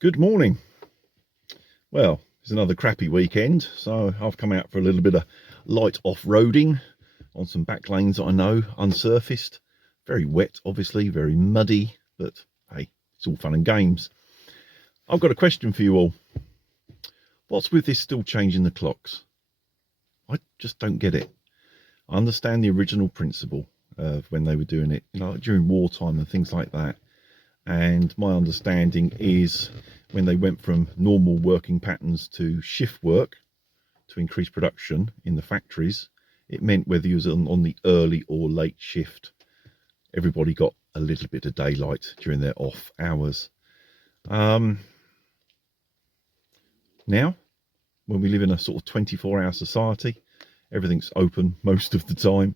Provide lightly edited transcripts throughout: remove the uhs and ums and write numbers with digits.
Good morning. Well, it's another crappy weekend, so I've come out for a little bit of light off-roading on some back lanes that I know, unsurfaced. Very wet, obviously, very muddy, but hey, it's all fun and games. I've got a question for you all. What's with this still changing the clocks? I just don't get it. I understand the original principle of when they were doing it, during wartime and things like that. And my understanding is when they went from normal working patterns to shift work to increase production in the factories, it meant whether you was on the early or late shift, everybody got a little bit of daylight during their off hours. Now, when we live in a sort of 24-hour society, everything's open most of the time.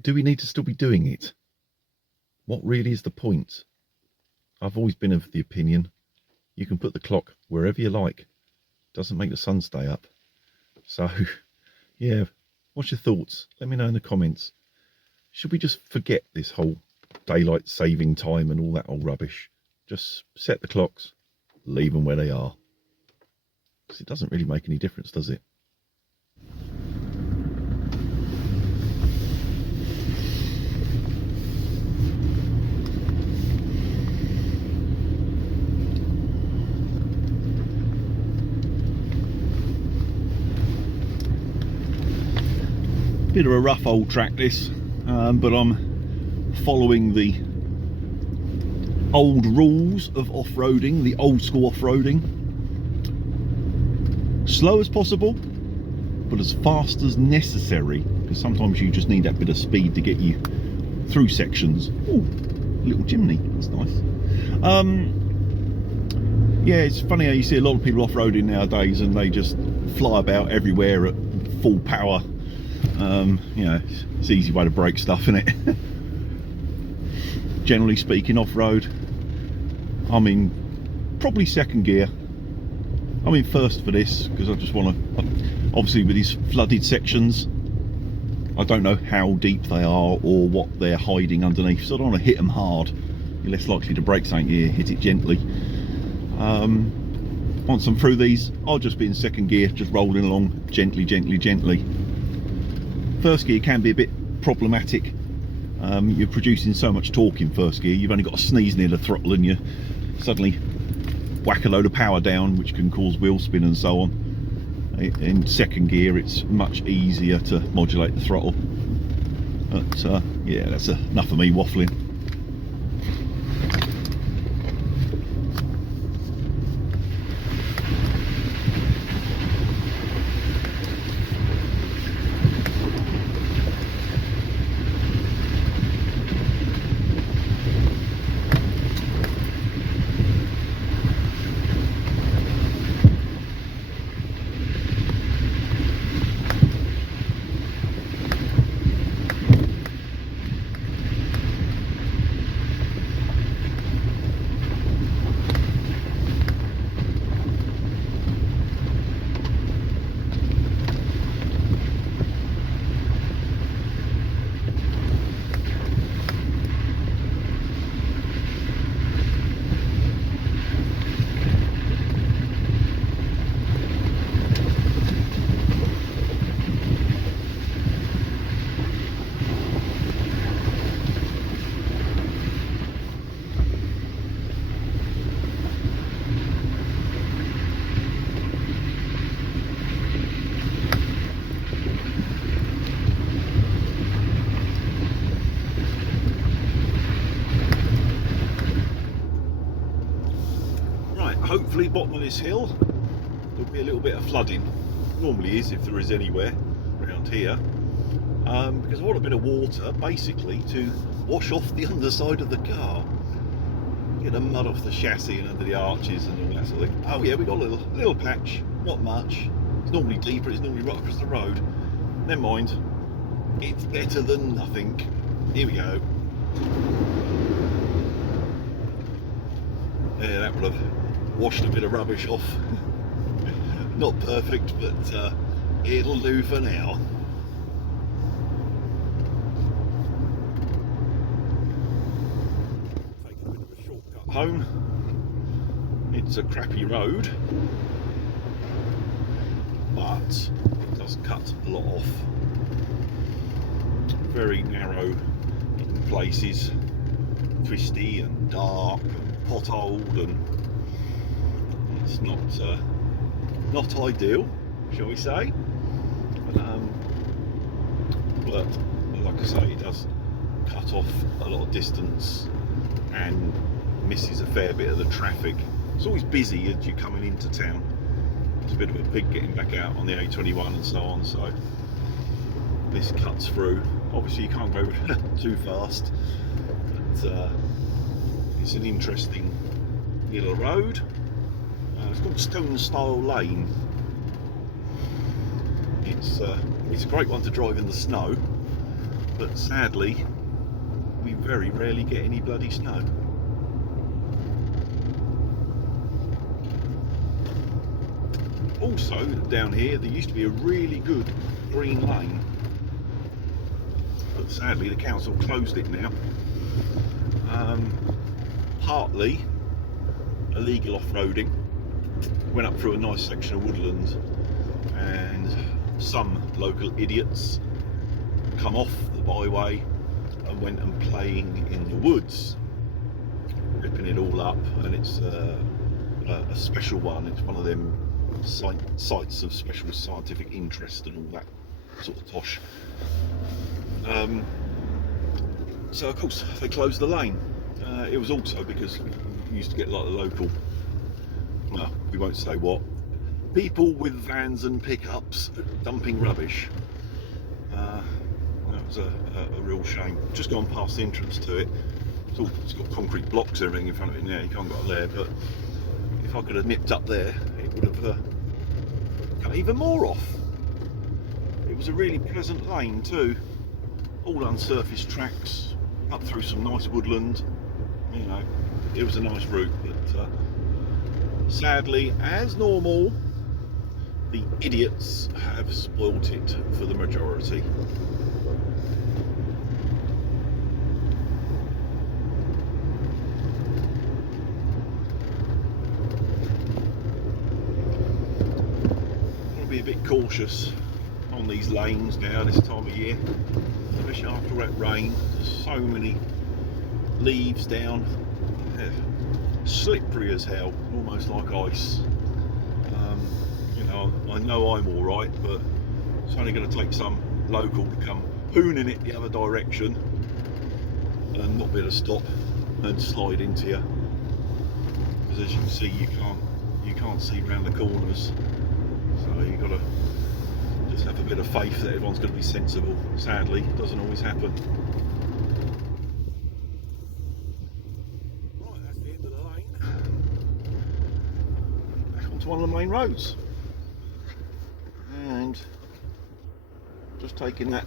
Do we need to still be doing it? What really is the point? I've always been of the opinion you can put the clock wherever you like. Doesn't make the sun stay up. So, yeah, what's your thoughts? Let me know in the comments. Should we just forget this whole daylight saving time and all that old rubbish? Just set the clocks, leave them where they are. Because it doesn't really make any difference, does it? Bit of a rough old track this, but I'm following the old rules of off-roading, the old school off-roading. Slow as possible, but as fast as necessary, because sometimes you just need that bit of speed to get you through sections. Oh, little chimney, that's nice. Yeah, it's funny how you see a lot of people off-roading nowadays and they just fly about everywhere at full power. It's an easy way to break stuff, isn't it? Generally speaking, off-road, I'm in probably second gear. I'm in first for this because I just want to, obviously with these flooded sections, I don't know how deep they are or what they're hiding underneath, so I don't want to hit them hard. You're less likely to break something here, hit it gently. Once I'm through these, I'll just be in second gear, just rolling along gently, gently, gently. First gear can be a bit problematic. You're producing so much torque in first gear, you've only got to sneeze near the throttle and you suddenly whack a load of power down, which can cause wheel spin and so on. In second gear it's much easier to modulate the throttle, but yeah, that's enough of me waffling. Hopefully bottom of this hill there'll be a little bit of flooding. Normally is, if there is anywhere around here, because I want a bit of water basically to wash off the underside of the car, get the mud off the chassis and under the arches and all that sort of thing. Oh yeah, we got a little patch, not much. It's normally deeper, it's normally right across the road. Never mind, it's better than nothing. Here we go. Yeah, that would have washed a bit of rubbish off. Not perfect, but it'll do for now. Taking a bit of a shortcut home. It's a crappy road, but it does cut a lot off. Very narrow in places, twisty and dark and potholed, and it's not ideal, shall we say. But like I say, it does cut off a lot of distance and misses a fair bit of the traffic. It's always busy as you're coming into town. It's a bit of a pig getting back out on the A21 and so on, so this cuts through. Obviously you can't go too fast, but it's an interesting little road. It's called Stone Stile Lane. It's a great one to drive in the snow, but sadly we very rarely get any bloody snow. Also down here there used to be a really good green lane, but sadly the council closed it now. Partly illegal off-roading, went up through a nice section of woodland, and some local idiots come off the byway and went and playing in the woods, ripping it all up. And it's a special one. It's one of them sites of special scientific interest and all that sort of tosh. So of course they closed the lane. It was also because we used to get like the local, well, we won't say what, people with vans and pickups dumping rubbish. That was a real shame. Just gone past the entrance to it. It's got concrete blocks and everything in front of it now. You can't go up there, but if I could have nipped up there, it would have cut even more off. It was a really pleasant lane too, all unsurfaced tracks up through some nice woodland. You know, it was a nice route, but sadly, as normal, the idiots have spoilt it for the majority. I'll be a bit cautious on these lanes now this time of year, especially after that rain. There's so many leaves down, slippery as hell, almost like ice. You know, I know I'm alright, but it's only going to take some local to come hooning it the other direction and not be able to stop and slide into you, because as you can see you can't see round the corners, so you've got to just have a bit of faith that everyone's going to be sensible. Sadly, it doesn't always happen. Right, that's the end of the lane. Back onto one of the main roads, and just taking that,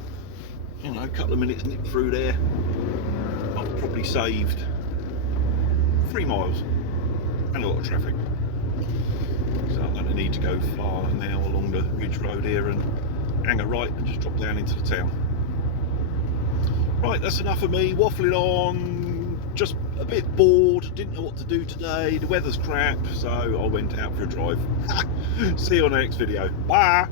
you know, a couple of minutes nip through there, I've probably saved 3 miles and a lot of traffic. So I'm going to need to go far now along the ridge road here and hang a right and just drop down into the town. Right, that's enough of me waffling on, just a bit bored, didn't know what to do today, the weather's crap, so I went out for a drive. See you on the next video, bye!